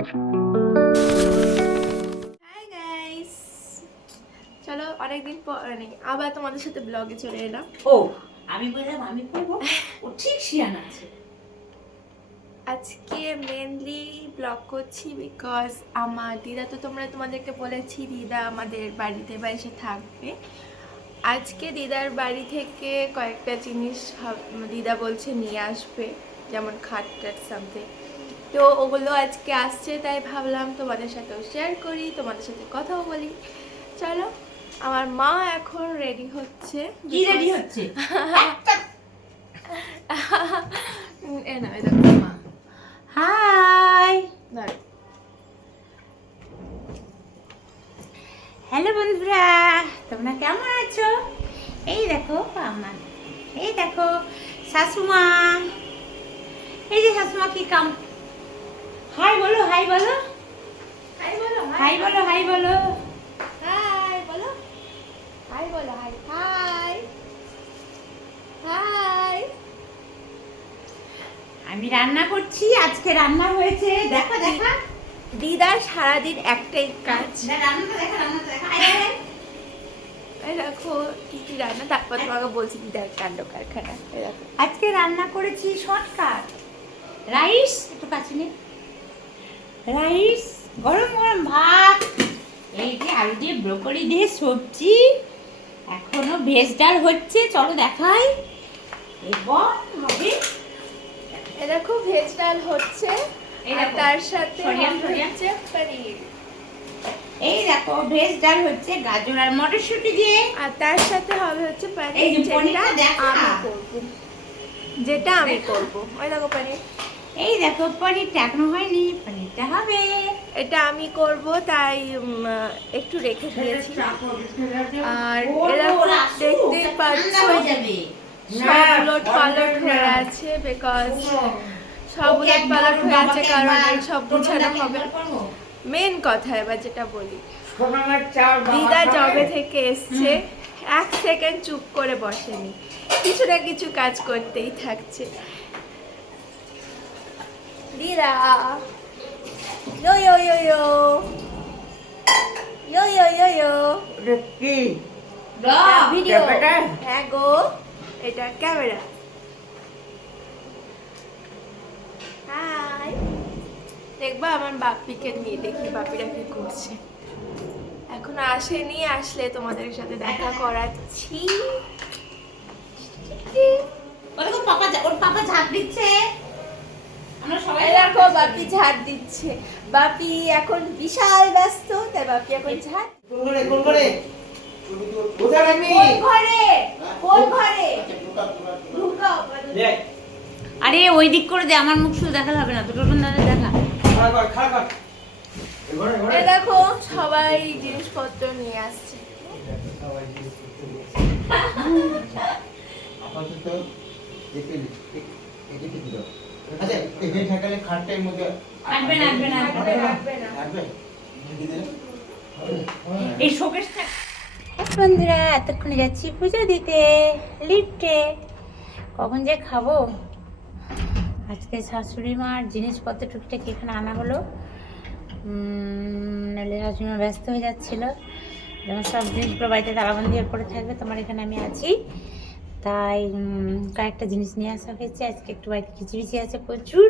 Hi guys, চলো অনেকদিন পর আবার তোমাদের সাথে ব্লগে চলে এলাম। ও আমি বললাম আমি করবো, ও ঠিক শিয়ান আছে। আজকে মেনলি ব্লগ করছি বিকজ আমার দিদা, তো তোমাদেরকে বলেছি দিদা আমাদের বাড়িতে বা এসে থাকবে। আজকে দিদার বাড়ি থেকে কয়েকটা জিনিস দিদা বলছে নিয়ে আসবে, যেমন খাট টাট সামথিং। তো ওগুলো আজকে আসছে, তাই ভাবলাম তোমাদের সাথেও শেয়ার করি, তোমাদের সাথে কথাও বলি। চলো, আমার মা এখন রেডি হচ্ছে। কি রেডি হচ্ছে? এ না, এই দেখো মা। হাই, দাঁড়াও। হ্যালো বন্ধুরা, তোমরা কেমন আছো? এই দেখো আমার, এই দেখো শাশুমা, এই যে শাশুমা কি কাম। হাই বলো, হাই বলো, হাই বলো, হাই বলো, হাই বলো। হাই বলো, হাই বলো, হাই হাই হাই। আমি রান্না করছি, আজকে রান্না হয়েছে, দেখো দেখা। দিদার সারাদিন একটাই কাজ। রান্নাটা দেখা, রান্নাটা দেখা। আয়, আয়, আয়। এই দেখো কি কি রান্না, তারপর তোমাকে বলছি দিদার কাণ্ড কারখানা। এই দেখো আজকে রান্না করেছি শর্টকাট রাইস, একটু কাছে নে। রাইস, গরম গরম ভাত, এই যে আলু দিয়ে ব্রোকলি দিয়ে সবজি, এখনো ভেজ ডাল হচ্ছে, চলো দেখাই। এবং হবে এই দেখো ভেজ ডাল হচ্ছে, এই আর দেখো, তার সাথে সরিয়ান, হবে সরিয়ান। হচ্ছে পনির। এই দেখো ভেজ ডাল হচ্ছে গাজর আর মটরশুঁটি দিয়ে। আর তার সাথে হবে হচ্ছে এই পনির, যে পনিরটা দেখো যেটা না। আমি করব, যেটা আমি করব। ওই দেখো পনির, এই দেখো পনিরটা এখনো হয়নি, পনিরটা হবে। এটা আমি করব, তাই একটু রেখে দিয়েছি। আর এরকম দেখতেই পাচ্ছ সব উলট পালট হয়ে আছে, বিকজ সব উলট পালট হয়ে আছে কারণ এই সব গুছানো হবে। মেন কথা এবার যেটা বলি, দিদা জবে থেকে এসছে, এক সেকেন্ড চুপ করে বসেনি, কিছু না কিছু কাজ করতেই থাকছে। দিদা ইয়ো ইয়ো ইয়ো ইয়ো ইয়ো ইয়ো ইয়ো ইয়ো ভিডিও। হ্যাঁ গো, এটা ক্যামেরা। হাই, দেখবা আমার বাপ্পিকে নিয়ে, দেখি বাপিরা কি করছে। এখন আসেনি, আসলে তোমাদের সাথে দেখা করাচ্ছি। ওর পাপা ঝাঁপ দিচ্ছে, আমরা সবাই এই দেখো বাপি ঝাড় দিচ্ছে। বাপি এখন বিশাল ব্যস্ত, তাই বাপি এখন ঝাড়। কোন ঘরে কোথায় রাখবি? কোন ঘরে? কোন ঘরে? ঢুকাও। আরে ওই দিক করে দে, আমার মুখ শুধু দেখালে হবে না, দুটো দাদা দেখা। খারাপ এই দেখো সবাই জিনিসপত্র নিয়ে আসছে। আপাতত দেখে দিল। আচ্ছা এখানে থাকলে খাটটার মধ্যে আসবে না, আসবে না, রাখবে, রাখবে না। আসবে এই শোকেসটা। বন্ধুরা এতক্ষণে যাচ্ছি পুজো দিতে লিফটে, কখন যে খাবো। আজকে শাশুড়ি মার জিনিসপত্র টুকটাক এখানে আনা হলো, নাহলে শাশুড়ি মা ব্যস্ত হয়ে যাচ্ছিলো। যেমন সব জিনিসগুলো বাড়িতে তালাবন্দি হয়ে পড়ে থাকবে, তোমার এখানে আমি আছি, তাই কয়েকটা জিনিস নিয়ে আসা হয়েছে। আজকে একটু বাড়িতে খিচিবিচি আছে প্রচুর,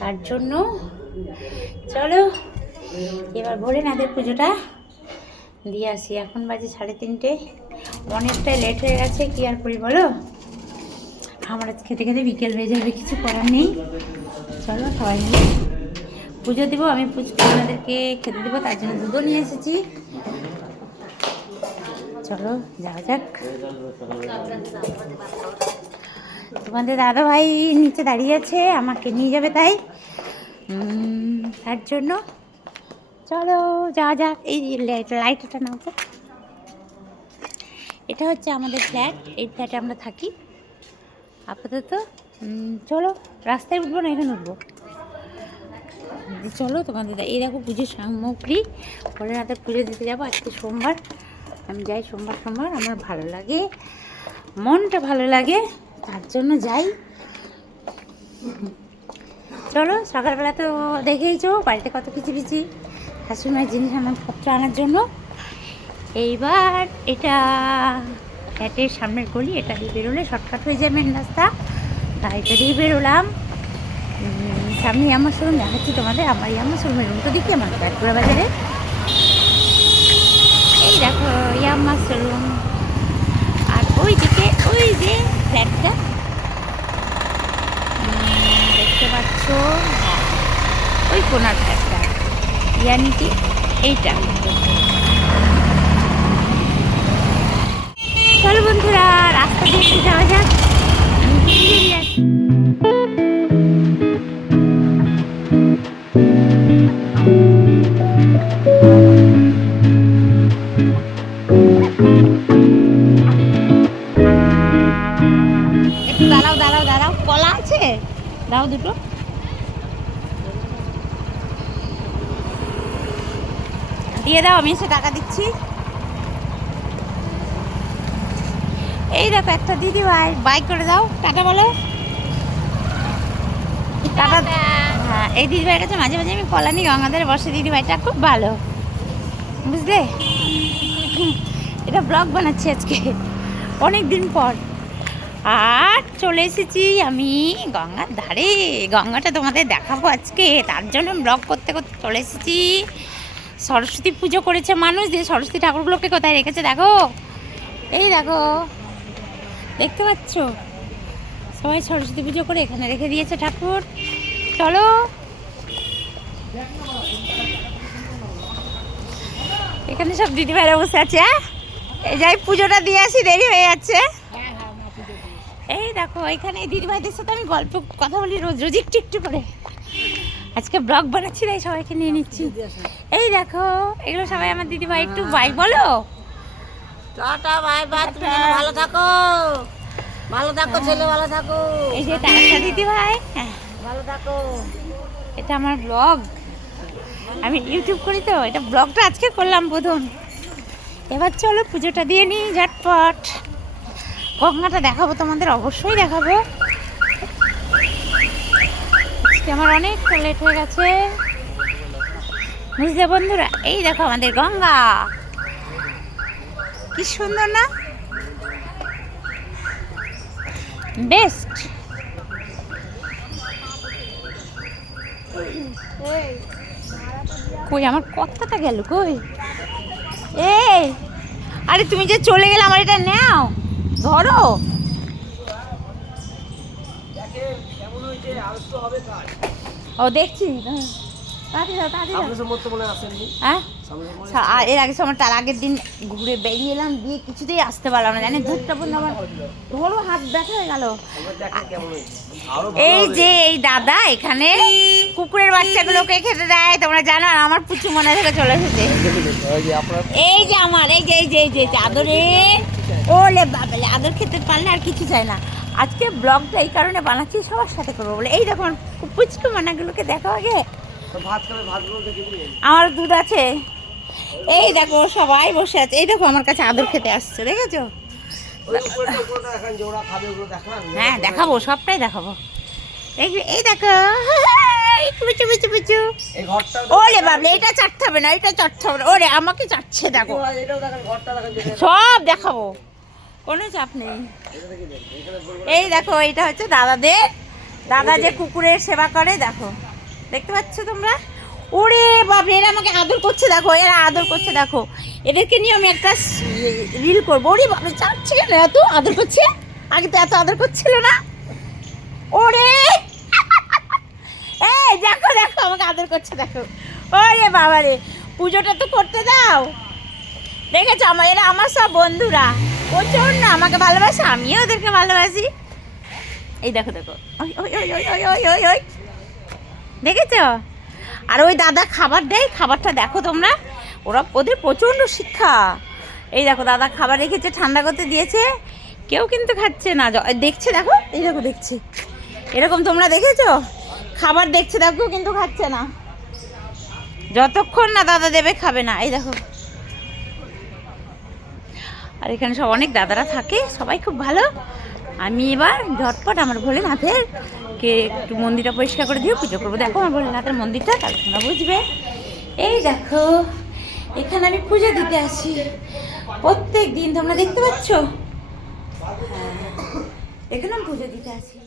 তার জন্য চলো এবার ভোলেনাথের পুজোটা দিয়ে আসি। এখন বাজে 3:30, অনেকটাই লেট হয়ে গেছে, কি আর করি বলো। আমার আজ খেতে খেতে বিকেল হয়ে যাবে, কিছু করার নেই। চলো সবাই মিলে পুজো দিব, আমি আপনাদেরকে খেতে দেবো, তার জন্য দুধও নিয়ে এসেছি। চলো যাওয়া যাক। তোমাদের দাদা ভাই নিচে দাঁড়িয়ে আছে, আমাকে নিয়ে যাবে, তাই তার জন্য চলো যাওয়া যাক। এই লাইটটা নাও তো। এটা হচ্ছে আমাদের ফ্ল্যাট, এই ফ্ল্যাটে আমরা থাকি আপাতত। চলো রাস্তায় উঠবো না, এখানে উঠবো। চলো তোমাদের এই দেখো পুজোর সামগ্রী, পরে রাতে পুজো দিতে যাবো। আজকে সোমবার, আমি যাই সোমবার সোমবার, আমার ভালো লাগে, মনটা ভালো লাগে, তার জন্য যাই। চলো, সকালবেলা তো দেখেইছো বাড়িতে কত কিচিবিচি, শাশুড়িমার জিনিস পত্র আনার জন্য। এইবার এটা ফ্ল্যাটের সামনের গলি, এটা দিয়ে বেরোলে শর্টকাট হয়ে যায় মেন রাস্তা, তাই এটা দিয়ে বেরোলাম। সামনে আমার শোরুম দেখাচ্ছি তোমাদের, আমার আমার শোরুমের রুম তো দেখি আমার ব্যাগপুরা বাজারে। এই দেখো ইয়াম্মা শোরুম, আর ওই দিকে ওই যে ফ্ল্যাটটা দেখতে পাচ্ছ, ওই কোনার ফ্ল্যাটটা ইয়ানিটি, এইটা। চলো বন্ধুরা, রাস্তা দিয়ে একটু যাওয়া যাক। আমি বেরিয়ে আসি। একটু দাঁড়াও দাঁড়াও দাঁড়াও, কলা আছে দাও দুটো। দিয়ে দাও, আমি এসে টাকা দিচ্ছি। এই দেখো একটা দিদি ভাই বাইক করে দাও, টাটা বলো টাটা। হ্যাঁ, এই দিদি ভাইয়ের কাছে মাঝে মাঝে আমি কলা নিই, গঙ্গাদের বসে দিদি ভাইটা খুব ভালো, বুঝলে। এটা ব্লগ বানাচ্ছি আজকে অনেক দিন পর, আর চলে এসেছি আমি গঙ্গার ধারে। গঙ্গাটা তোমাদের দেখাবো আজকে, তার জন্য ব্লগ করতে করতে চলে এসেছি। সরস্বতী পুজো করেছে মানুষ, দিয়ে সরস্বতী ঠাকুরগুলোকে কোথায় রেখেছে দেখো, এই দেখো দেখতে পাচ্ছ, সবাই সরস্বতী পুজো করে এখানে রেখে দিয়েছে ঠাকুর। চলো, এখানে সব দিদিভাইরা বসে আছে। এই যাই পুজোটা দিয়ে আসি, দেরি হয়ে যাচ্ছে। এই দেখো এখানে দিদিভাইদের সাথে আমি গল্প কথা বলি রোজ রোজ একটু একটু করে। আজকে ব্লগ বানাচ্ছি তাই সবাইকে নিয়ে নিচ্ছি। এই দেখো এগুলো সবাই আমার দিদিভাই, একটু বাই বলো। টাটা বাই বাই, তুমি ভালো থাকো, ভালো থাকো ছেলে, ভালো থাকো। এই যে টাটা দিদিভাই, ভালো থাকো। এটা আমার ব্লগ, আমি ইউটিউব করি তো, এটা ব্লগটা আজকে করলাম প্রথম। এবার চলো পুজোটা দিয়ে নিই ঝটপট। গঙ্গাটা দেখাবো তোমাদের, অবশ্যই দেখাবো। আজকে আমার অনেক লেট হয়ে গেছে, বুঝলে বন্ধুরা। এই দেখো আমাদের গঙ্গা, কি সুন্দর না, বেস্ট। কই আমার কথাটা গেল কই? এই আরে তুমি যে চলে গেলে, আমার এটা নাও, ধরো। ও দেখছি, তাড়াতাড়ি দাও, তাড়াতাড়ি দাও। হ্যাঁ, এর আগে সময়, তার আগের দিন ঘুরে বেরিয়ে এলাম, দিয়ে কিছুতেই আসতে পারলাম না, জানি দুধটা বন্ধু আমার ধরো হাত ব্যথা হয়ে গেল। এই যে এই দাদা এখানে কুকুরের বাচ্চাগুলোকে খেতে দেয়, তোমরা জানো, আর আমার পুচু মনে থেকে চলে এসেছে। এই যে আমার এই যে এই যে এই যে আদরে, ওলে বাবালে, আদর খেতে পারলে আর কিছু চাই না। আজকে ব্লগটা এই কারণে বানাচ্ছি, সবার সাথে করবো বলে। এই দেখো পুচকু মানাগুলোকে দেখো আগে, আমার দুধ আছে। এই দেখো সবাই বসে আছে, এই দেখো আমার কাছে আদর খেতে আসছে, দেখেছো? হ্যাঁ দেখাবো, সবটাই দেখাবো। এই দেখো পুচু পুচু পুচু, ওরে বাবলে, এটা চাটতে হবে না, এটা চাটতে হবে না, ওরে আমাকে চাটছে, দেখো সব দেখাবো, কোনো চাপ নেই। এই দেখো এটা হচ্ছে দাদাদের, দাদা যে কুকুরের সেবা করে, দেখো দেখতে পাচ্ছ তোমরা। ওরে বাবরে, এরা আমাকে আদর করছে, দেখো এরা আদর করছে, দেখো এদেরকে নিয়ে আমি একটা রিল করবো। ওরে বাবরে, চাচ্ছে কেন এত আদর করছে, আগে তো এত আদর করছিল না। ওরে এই দেখো দেখো আমাকে আদর করছে, দেখো। ওরে বাবারে, পুজোটা তো করতে দাও। দেখেছো, এরা আমার সব বন্ধুরা, প্রচন্ড আমাকে ভালোবাসে, আমিও ওদেরকে ভালোবাসি। এই দেখো দেখো, ওই ওই ওই ওই ওই ওই ওই ওই, দেখেছো? আর ওই দাদা খাবার দেয়, খাবারটা দেখো তোমরা, ওদের প্রচণ্ড শিক্ষা। এই দেখো দাদা খাবার রেখেছে, ঠান্ডা করতে দিয়েছে, কেউ কিন্তু খাচ্ছে না, দেখছে দেখো, এই দেখো দেখছে, এরকম তোমরা দেখেছো? খাবার দেখছে দেখো, কিন্তু খাচ্ছে না, যতক্ষণ না দাদা দেবে খাবে না। এই দেখো, আর এখানে সব অনেক দাদারা থাকে, সবাই খুব ভালো। আমি এবার ঝটপট আমার ভোলেনাথের কে একটু মন্দিরটা পরিষ্কার করে দিয়ে পুজো করবো। দেখো আমার ভোলেনাথের মন্দিরটা, তাহলে তোমরা বুঝবে। এই দেখো এখানে আমি পুজো দিতে আসি প্রত্যেক দিন, তোমরা দেখতে পাচ্ছ। হ্যাঁ, এখানে আমি পুজো দিতে আসি।